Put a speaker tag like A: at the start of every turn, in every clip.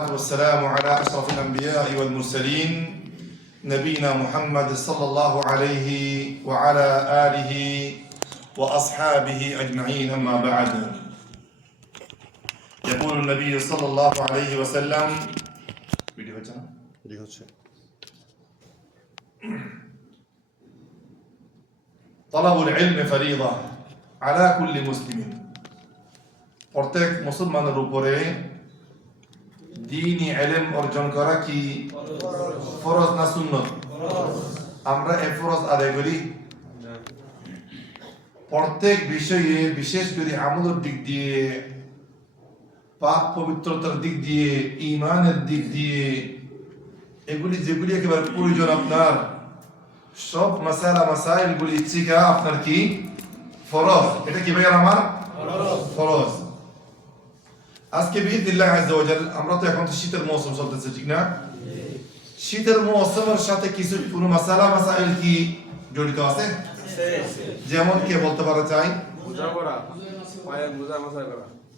A: والسلام على أشرف الأنبياء والمرسلين نبينا محمد صلى الله عليه وعلى آله وأصحابه أجمعين أما بعد يقول النبي صلى الله عليه وسلم video হচ্ছে না?
B: ঠিক হচ্ছে
A: طلب العلم فريضة على كل مسلم প্রত্যেক মুসলমানের উপরে দিনই এলেম অর্জন করা কি? ফরজ না সুন্নত? আমরা এ ফরজ আদায় করি। প্রত্যেক বিষয়ে, বিশেষ করে আমলের দিক দিয়ে, পাক পবিত্রতার দিক দিয়ে ইমানের দিক দিয়ে, এগুলি যেগুলি একেবারে প্রয়োজন আপনার, সব মাসালা মাসাইল গুলি শিখা আপনার কি? ফরজ। এটা কি ভাই আমার? ফরজ। আজকে বিদিল্লাহ আজ্জা ওয়া জাল আমরা তো এখন তো শীতের মৌসুম চলতেছে ঠিক না? শীতের মৌসুমের সাথে কিছু কোনো মাসালা মাসাইল কি জড়িত আছে? যেমন কে বলতে পারা চাই?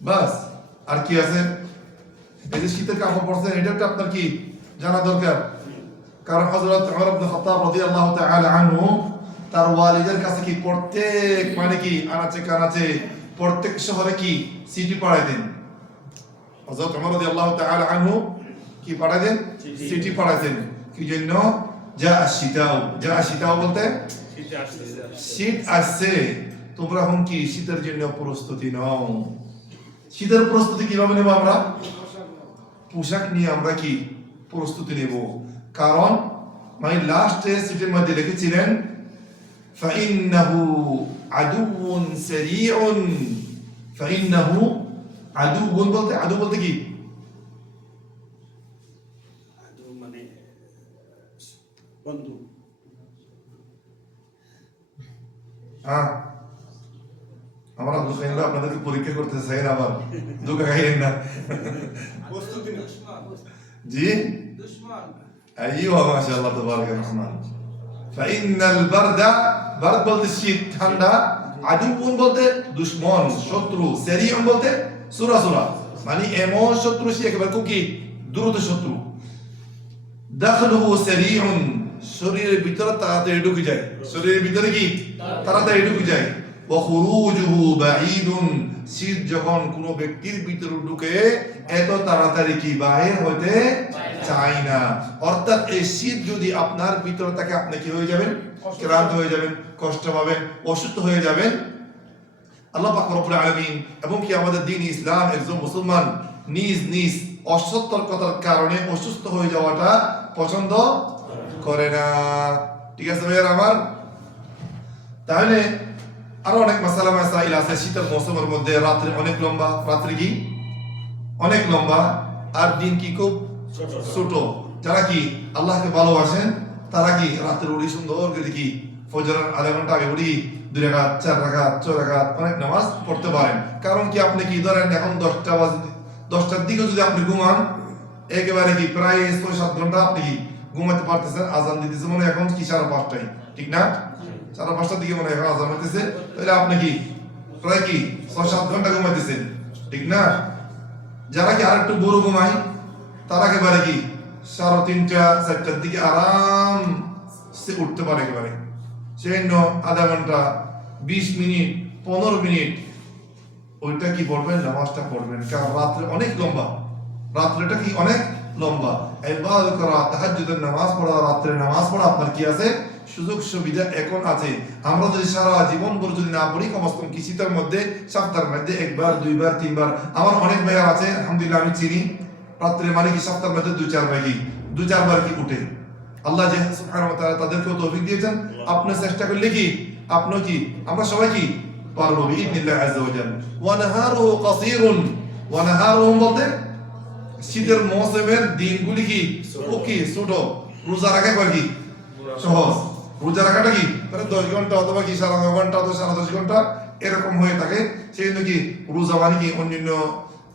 A: বাস আর কি আছে? এই যে শীতের কাপড় পরছেন এটা একটা আপনার কি জানা দরকার? কারণ হযরত ওমর ইবনে খাত্তাব রাদিয়াল্লাহু তাআলা আনহু তার ওয়ালিদের কাছে কি প্রত্যেক মানে কি আনাচে কানাচে প্রত্যেক শহরে কি সিটি পাঠাইতেন হযরত ওমর রাদিয়াল্লাহু তাআলা আনহু কি পাঠাইতেন সিটি পাঠাইতেন কি জন্য যা শীতাও যা শীতাও বলতে
C: শীতে আসছে
A: শীত আসছে তোমরা এখন কি শীতের জন্য প্রস্তুতি নাও শীতের প্রস্তুতি কিভাবে নেব আমরা পোশাক নিয়ে আমরা কি প্রস্তুতি নেব কারণ মানে লাস্টে সিটের মধ্যে লিখেছিলেন فإنه عدو سريع فإنه عدو বলতে আদু বলতে কি
B: মানে বন্ধু
A: হ্যাঁ আমরা আব্দুল খাইন ভাই আপনাদেরকে পরীক্ষা করতে চাই না আবার দুঃখা খাইলেন না
C: প্রস্তুতি না
A: জি ايوه ما شاء الله تبارك الرحمن فان البرد برد বলতে শীত ঠান্ডা আদুপুন বলতে দুশমন শত্রু সেরিয়ম বলতে সুরা সুরা। মানে এমন শত্রু সে একেবারে কুকি, দ্রুত শত্রু। শরীরের ভিতরে তাড়াতাড়ি ঢুকে যায়। শরীরের ভিতরে কি? তাড়াতাড়ি ঢুকে যায়। শীত যখন কোনো ব্যক্তির ভিতরে ঢুকে, এত তাড়াতাড়ি কি বাহির হতে চায় না। অর্থাৎ এই শীত যদি আপনার ভিতরে থাকে, আপনি কি হয়ে যাবেন? ক্লান্ত হয়ে যাবেন, কষ্ট পাবেন, অসুস্থ হয়ে যাবেন। আল্লাহ পাক রব্বুল আলামিন, এবং কি আমাদের দিন ইসলাম একজন মুসলমান নিজ নিজ অসতর্কতার কারণে অসুস্থ হয়ে যাওয়াটা পছন্দ করে না। ঠিক আছে ভাইয়ার আমার? তাহলে আরও অনেক মাসালা মাসাইল আছে শীতের মৌসুমের মধ্যে, রাত্রি অনেক লম্বা। রাত্রি কি? অনেক লম্বা। আর দিন কি খুব ছোট। যারা কি আল্লাহকে ভালোবাসেন, তারা কি রাত্রে উড়ি সুন্দর করে কি ফজরের আধা ঘণ্টা আগে উড়ি দুই রাকাত, চার রাকাত, ছয় রাকাত অনেক নামাজ পড়তে পারেন। কারণ কি আপনি কি ধরেন, এখন দশটা বাজে, দশটার দিকে যদি আপনি ঘুমান, একেবারে কি প্রায় ছয় সাত ঘণ্টা আপনি কি ঘুমাতে পারতেছেন, আজান দিতেছে, মনে এখন কি সাড়ে পাঁচটায়, ঠিক না? সাড়ে পাঁচটার দিকে মনে এখন আজান হইতেছে, তাহলে আপনি কি প্রায় কি ছয় সাত ঘণ্টা ঘুমাইতেছেন, ঠিক না? যারা কি আর একটু বড় ঘুমায়, তারা একেবারে কি সাড়ে তিনটা, চারটার দিকে আরাম সে উঠতে পারে একেবারে। সেই আধা ঘণ্টা বিশ মিনিট, পনেরো মিনিট, ওইটা কি পড়বেন? নামাজটা পড়বেন। কারণ রাত্রে অনেক লম্বা। রাত্রেটা কি অনেক লম্বা? ইবাদত করা, তাহাজ্জুদের নামাজ পড়া, রাত্রে নামাজ পড়া, আপনার কি আছে? সুযোগ সুবিধা এখন আছে। আমরা যদি সারা জীবন ভর যদি না পড়ি কম কি মধ্যে, সপ্তাহের মধ্যে একবার, দুইবার, তিনবার। আমার অনেক ভাইয়ার আছে, আলহামদুলিল্লাহ আমি চিনি। রাত্রে মানে কি সপ্তাহের মধ্যে দুই, চার ভাই দুই, চারবার কি উঠে। আল্লাহ যে তাদেরকেও তৌফিক দিয়েছেন। আপনি চেষ্টা করলে কি আপনি কি? আমরা সবাই কি? পারব বিইذنিল্লাহ আযজা ওয়া জাল ওয়া নাহারুহু কাসীরুন। ওয়া নাহারুহু বলতে শীতের মৌসুমের দিনগুলি কি? কি? ছোট। রোজা রাখা একবার কি? সহজ। রোজা রাখাটা কি? মানে দশ ঘণ্টা অথবা কি সাড়ে নয় ঘণ্টা অথবা সাড়ে দশ ঘণ্টা এরকম হয়ে থাকে। সেই জন্য কি রোজা মানে কি অন্যান্য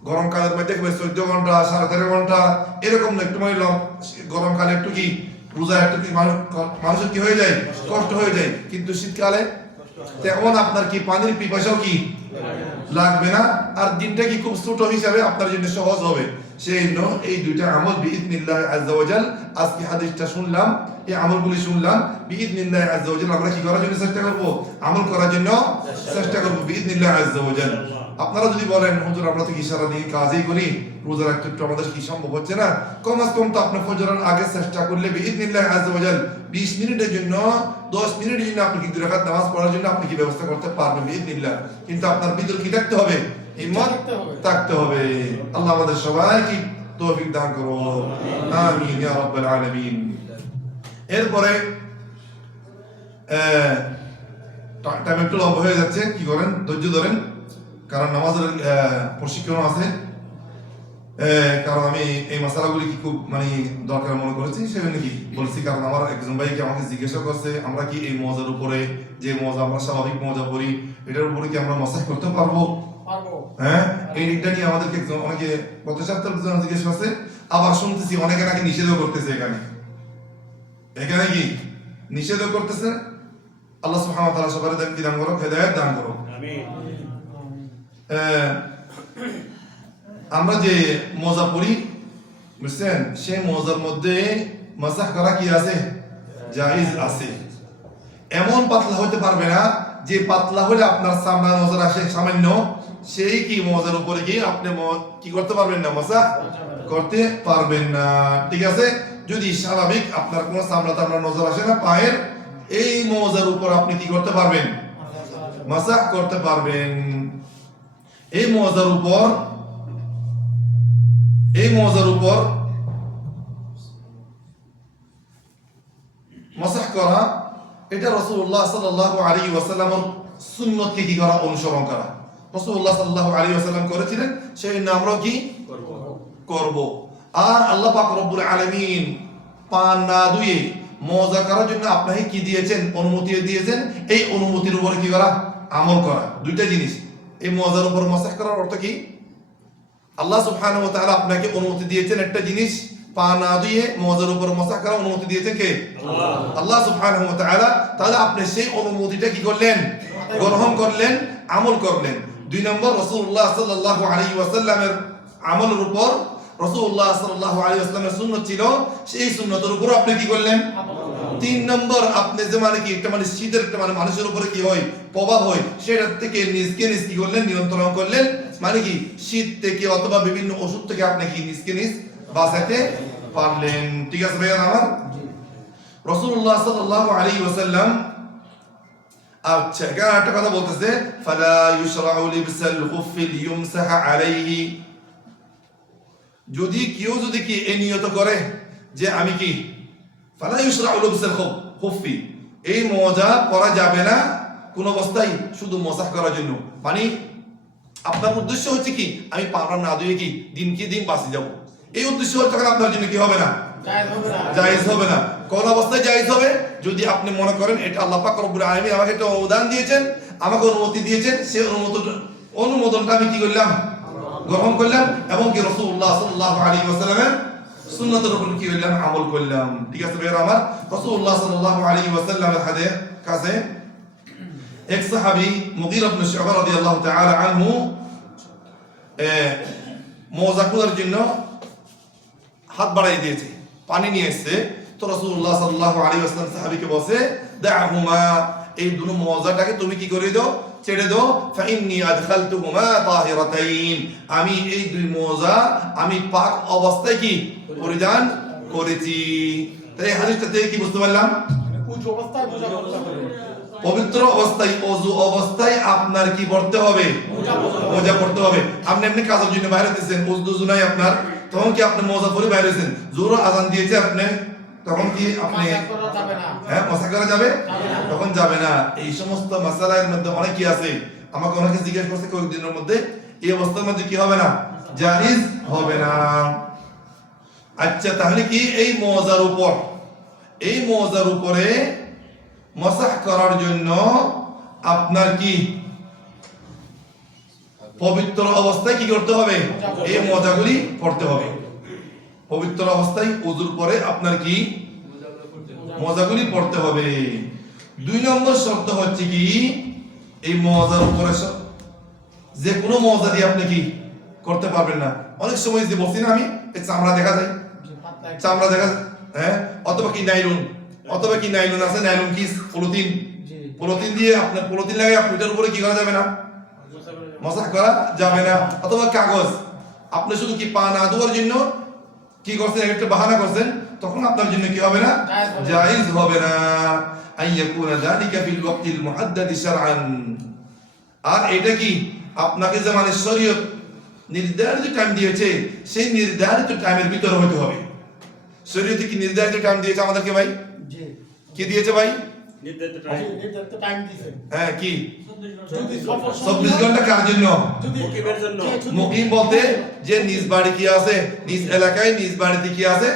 A: গরমকালের মধ্যে চোদ্দ ঘণ্টা, সাড়ে তেরো ঘণ্টা, এরকম একটু মানে গরমকালে একটু কি রোজা কি মানুষের কি হয়ে যায়? কষ্ট হয়ে যায়। কিন্তু শীতকালে তেমন আপনার কি পানির পিপাসাও কি লাগবে না। আর দিনটা কি খুব ছোট হিসাবে আপনার জন্য সহজ হবে। সেই জন্য এই দুইটা আমল বিইদনিল্লাহ আজ্জা ওয়াজাল। আজকে হাদিসটা শুনলাম, এই আমলগুলি শুনলাম। বিইদনিল্লাহ আজ্জা ওয়াজাল আমরা কি করার জন্য চেষ্টা করব? আমল করার জন্য চেষ্টা করব বিইদনিল্লাহ আজ্জা ওয়াজাল। আপনারা যদি বলেন হুজুর আমরা তো সারা দিন কাজই করি রোজা রাখতে একটু আমাদের কি সম্ভব হচ্ছে না? কম আজ কম তো আপনি ফজরের আগে চেষ্টা করলে বিইদনিল্লাহ আজ্জা ওয়াজাল 20 মিনিটের জন্য 10 মিনিটের জন্য আপনি কি দুই রাকাত নামাজ পড়ার জন্য আপনি কি ব্যবস্থা করতে পারবেন? বিইদনিল্লাহ। কিন্তু আপনার ভিতর কি থাকতে হবে? হিম্মত
B: থাকতে হবে।
A: থাকতে হবে। আল্লাহ আমাদের সবাইকে তৌফিক দান করো। আমিন। ইয়া রাব্বাল আলামিন। এরপরে টাইম একটু লম্বা হয়ে যাচ্ছে। কি করেন? ধৈর্য ধরেন। কারণ নামাজের প্রশিক্ষণ আছে। কারণ আমি এই মশালাগুলি কি খুব মানে দরকার মনে করেছি সেজন্য কি বলছি কারণ আমার একজন ভাইকে আমাকে জিজ্ঞাসা করছে আমরা কি এই মজার উপরে যে মজা আমরা স্বাভাবিক মজা করি এটার উপরে কি আমরা মশাই করতে পারব?
B: পারব।
A: হ্যাঁ? এই দিকটা নিয়ে আমাদেরকে অনেকে গত জিজ্ঞেস করছে আবার শুনতেছি অনেকে নাকি নিষেধও করতেছে এখানে। এখানে কি? নিষেধও করতেছে? আল্লাহ সুবহানাহু ওয়া তাআলা সবার কি দান করো হেদায়েত দান করো
C: আমিন।
A: আমরা যে মজা পড়ি বুঝছেন? সেই মজার মধ্যে মাসাহ করা কি আছে? জায়েজ আছে। এমন পাতলা হতে পারবে না, যে পাতলা হলে আপনার সামনে নজর আসে সামান্য, সেই কি মজার উপরে গিয়ে আপনি কি করতে পারবেন না? মজা করতে পারবেন না। ঠিক আছে? যদি স্বাভাবিক আপনার কোনো সামলা তামলা নজর আসে না পায়ের, এই মজার উপর আপনি কি করতে পারবেন? মাসাহ করতে পারবেন। এই মজার উপর এই মজার উপর মাসাহ করা এটা রাসূলুল্লাহ সাল্লাল্লাহু আলাইহি ওয়াসাল্লামের সুন্নতকে কি করা অনুসরণ করা। রাসূলুল্লাহ সাল্লাল্লাহু আলাইহি ওয়াসাল্লাম করেছিলেন সেই জন্য আমরাও কি
C: করব।
A: করব। আর আল্লাহ পাক রব্বুল আলামিন পান না ধুয়ে মজা করার জন্য আপনাকে কি দিয়েছেন অনুমতি দিয়েছেন এই অনুমতির উপরে কি করা আমল করা। দুইটা জিনিস। এই মজার উপর মসাহ করার অর্থ কি? আল্লাহ সুবহানাহু ওয়া তাআলা আপনাকে অনুমতি দিয়েছেন একটা জিনিস পা না ধুয়ে মজার উপর মসাহ করার অনুমতি দিয়েছেন কে? আল্লাহ। সুবহানাহু ওয়া তাআলা তাহলে আপনি সেই অনুমতিটা কি করলেন? গ্রহণ করলেন আমল করলেন। দুই নম্বর রাসূলুল্লাহ সাল্লাল্লাহু আলাইহি ওয়াসাল্লামের আমলের উপর রাসূলুল্লাহ সাল্লাল্লাহু আলাইহি ওয়াসাল্লামের সুন্নাত ছিল সেই সুন্নতের উপর আপনি কি করলেন। তিন নম্বর আপনি যে মানে কি একটা মানে শীতের একটা মানে মানুষের উপরে কি হয় প্রভাব হয় সেটার থেকে নিজকে নিজ কি করলেন নিয়ন্ত্রণ করলেন মানে কি শীত থেকে অথবা বিভিন্ন ওষুধ থেকে আপনি কি নিজকে নিজ বাঁচাতে পারলেন। ঠিক আছে ভাইয়া আমার? রসুল্লাহ সাল্লাল্লাহু আলাইহি ওয়াসাল্লাম আচ্ছা এখানে একটা কথা বলতেছে ফালা ইউশরাউ লিবসাল খুফি লিয়ুমসাহা আলাইহি। যদি কেউ যদি কি এই নিয়ত করে যে আমি কি ফালা ইউশরাউ লিবসাল খুফ খুফি এই মোজা পরা যাবে না কোন অবস্থায় শুধু মজাহ করার জন্য। মানে আপনার উদ্দেশ্য হচ্ছে কি? আমি পাওনা না ধুয়ে কি দিনকে দিন বাঁচি যাব? এই উদ্দেশ্য হচ্ছে তখন আপনার জন্য কি হবে না?
B: জায়েজ হবে না।
A: জায়েজ হবে না। কোন অবস্থায় জায়েজ হবে? যদি আপনি মনে করেন এটা আল্লাহ পাক রব্বুল আলামিন আমাকে একটা অনুদান দিয়েছেন আমাকে অনুমতি দিয়েছেন সেই অনুমোদন অনুমোদনটা আমি কি করলাম? গ্রহণ করলাম এবং কি রাসূলুল্লাহ সাল্লাল্লাহু আলাইহি ওয়াসাল্লামের সুন্নতের উপর কি করলাম আমল করলাম। ঠিক আছে ভাইরা আমার? রাসূলুল্লাহ সাল্লাল্লাহু আলাইহি ওয়াসাল্লামের হাদিস কাছে এক সাহাবী মুগীরা ইবনে শুবা রাদিয়াল্লাহু তাআলা আনহু মোজা খোলার জন্য হাত বাড়াই দিয়েছে, পানি নিয়ে এসেছে। তো রাসূলুল্লাহ সাল্লাল্লাহু আলাইহি ওয়াসাল্লাম সাহাবীকে বসে দাহুমা এই দুটো মোজাটাকে তুমি কি করে দাও? ছেড়ে ফাইন্নি আদখালতুহুমা তাহিরাতাইন। আমি এই দুই মোজা আমি পাক অবস্থায় কি পরিধান করেছি। তাই হাদিসটা থেকে কি বুঝতে পারলাম?
B: করতে
A: পবিত্র অবস্থায়, অজু অবস্থায় আপনার কি পড়তে হবে? মোজা পড়তে হবে। আপনি এমনি কাজের জন্য বাইরে দিয়েছেন আপনার। তখন কি আপনি মোজা পরে বাইরে দিয়েছেন জোর আজান দিয়েছে আপনি? তখন কি আপনি হ্যাঁ মশা করা যাবে?
B: যাবে
A: তখন যাবে না। এই সমস্ত মাসালার মধ্যে অনেক কি আছে? আমাকে অনেকে জিজ্ঞেস করছে কয়েকদিনের মধ্যে এই অবস্থার মধ্যে কি হবে না? জাহিজ হবে না। আচ্ছা তাহলে কি এই মজার উপর? এই মজার উপরে মসাহ করার জন্য আপনার কি পবিত্র অবস্থায় কি করতে হবে? এই মজাগুলি পড়তে হবে। পবিত্র অবস্থায় উজুর পরে আপনার কি? মজাগুলি পড়তে হবে। দুই নম্বর শর্ত হচ্ছে কি? এই মজার উপরে যে কোনো মজা দিয়ে আপনি কি করতে পারবেন না। অনেক সময় যে বলছি না আমি এই চামড়া দেখা যায়। চামড়া দেখা যায়। হ্যাঁ? অথবা কি নাইলুন? অথবা কি নাইলন আছে? নাইলন কি? পলিথিন। পলিথিন দিয়ে আপনার পলিথিন লাগে আপনি এটার উপরে কি করা যাবে না? মশা করা যাবে না। অথবা কাগজ। আপনি শুধু কি পা না ধোয়ার জন্য কি করছেন? একটা বাহানা করছেন? তখন আপনার জন্য কি হবে না?
B: জায়েজ হবে না।
A: জায়েজ আই ইয়াকুনা যালিকা বিল ওয়াক্তিল মুহাদ্দাদ শারআন। আর এটা কি? আপনাকে যে মানে শরীয়ত নির্ধারিত টাইম দিয়েছে সেই নির্ধারিত টাইমের ভিতর হতে হবে। শরীয়তে কি নির্ধারিত টাইম দিয়েছে আমাদেরকে ভাই?
B: জি।
A: কি দিয়েছে ভাই?
C: নির্ধারিত টাইম
B: নির্ধারিত time দিয়েছেন।
A: হ্যাঁ কি?
B: যদি সফর
A: চব্বিশ
B: সঙ্গী
A: ঘণ্টা কার জন্য?
C: মুকিমের জন্য।
A: মুকিম বলতে যে নিজ বাড়ি কি আছে নিজ এলাকায় নিজ বাড়িতে কি আছে?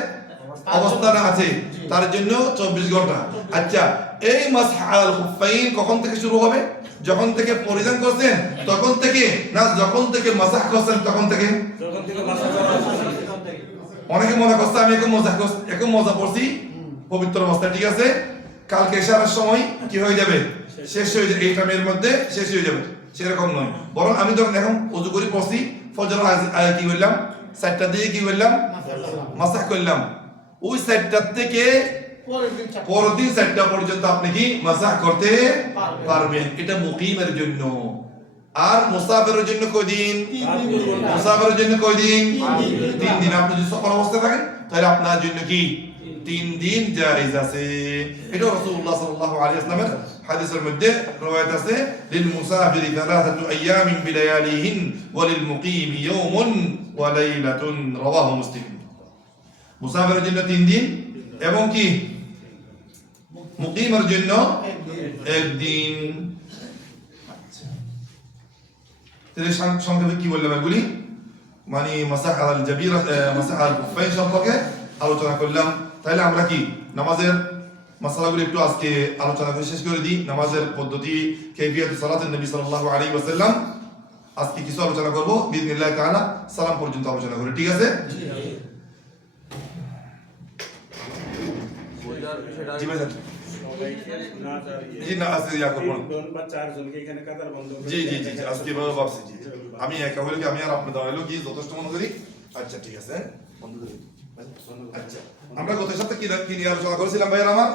A: অবস্থান আছে। তার জন্য চব্বিশ ঘণ্টা। আচ্ছা এই মাসহাল খুফাইন কখন থেকে শুরু হবে? যখন থেকে পরিধান করছেন তখন থেকে? না যখন থেকে মাসাহ করছেন তখন থেকে? অনেকে মনে করছে আমি এখন মজা করছি এখন মজা পড়ছি পবিত্র অবস্থা ঠিক আছে? কালকে সারার সময় কি হয়ে যাবে? শেষ হয়ে যাবে। এই টাইমের মধ্যে শেষ হয়ে যাবে। সেরকম নয়। বরং আমি যখন এখন অজু করে পড়ছি ফজর কি করলাম? সাইডটা দিয়ে কি করলাম? মাসাহ করলাম। ওই সাইডটার থেকে
B: পরের দিন।
A: সাইডটা পর্যন্ত আপনি কি মাসাহ করতে
B: পারবেন।
A: এটা মুকিমের জন্য। আর মুসাফিরের জন্য কয়দিন। মুসাফিরের জন্য কয়দিন
B: তিন দিন।
A: তিন দিন। আপনি যদি সফর অবস্থায় থাকেন তাহলে আপনার জন্য কি? তিন দিন জায়েজ আছে এটা রাসূলুল্লাহ সাল্লাল্লাহু আলাইহি ওয়াসাল্লামের হাদিসের মধ্যে রওয়ায়াত আছে লিল মুসাফিরি থালাথাতু আইয়ামিন বিলায়ালিহিন ওয়া লিল মুকিমি ইয়াওমুন ওয়া লাইলাতুন জন্য তিন দিন এবং কি মুকিমের জন্য
B: একদিন।
A: তাহলে সংক্ষেপে কি বললাম এগুলি মানে মাসাহ আল জাবির মাসাহ আল সম্পর্কে আলোচনা করলাম তাহলে আমরা কি নামাজের মাসালাগুলো একটু আজকে আলোচনা করে শেষ করে দিই? নামাজের পদ্ধতি কেফিয়াত সালাতের নবী সাল্লাল্লাহু আলাইহি ওয়াসাল্লাম আজকে কিছু আলোচনা করব। তাআলা সালাম পর্যন্ত আলোচনা করে ঠিক আছে? জি ভাই জি। না আজকে ইয়া করব জি জি জি আজকে ভাবছি জি। আমি একা হলে কি আমি আর আপনার দাঁড়াইলো কি যথেষ্ট মনে করি? আচ্ছা ঠিক আছে। বন্ধ করি আমরা গত সপ্তাহে কি কি নিয়ে আলোচনা করেছিলাম ভাইয়ের আমার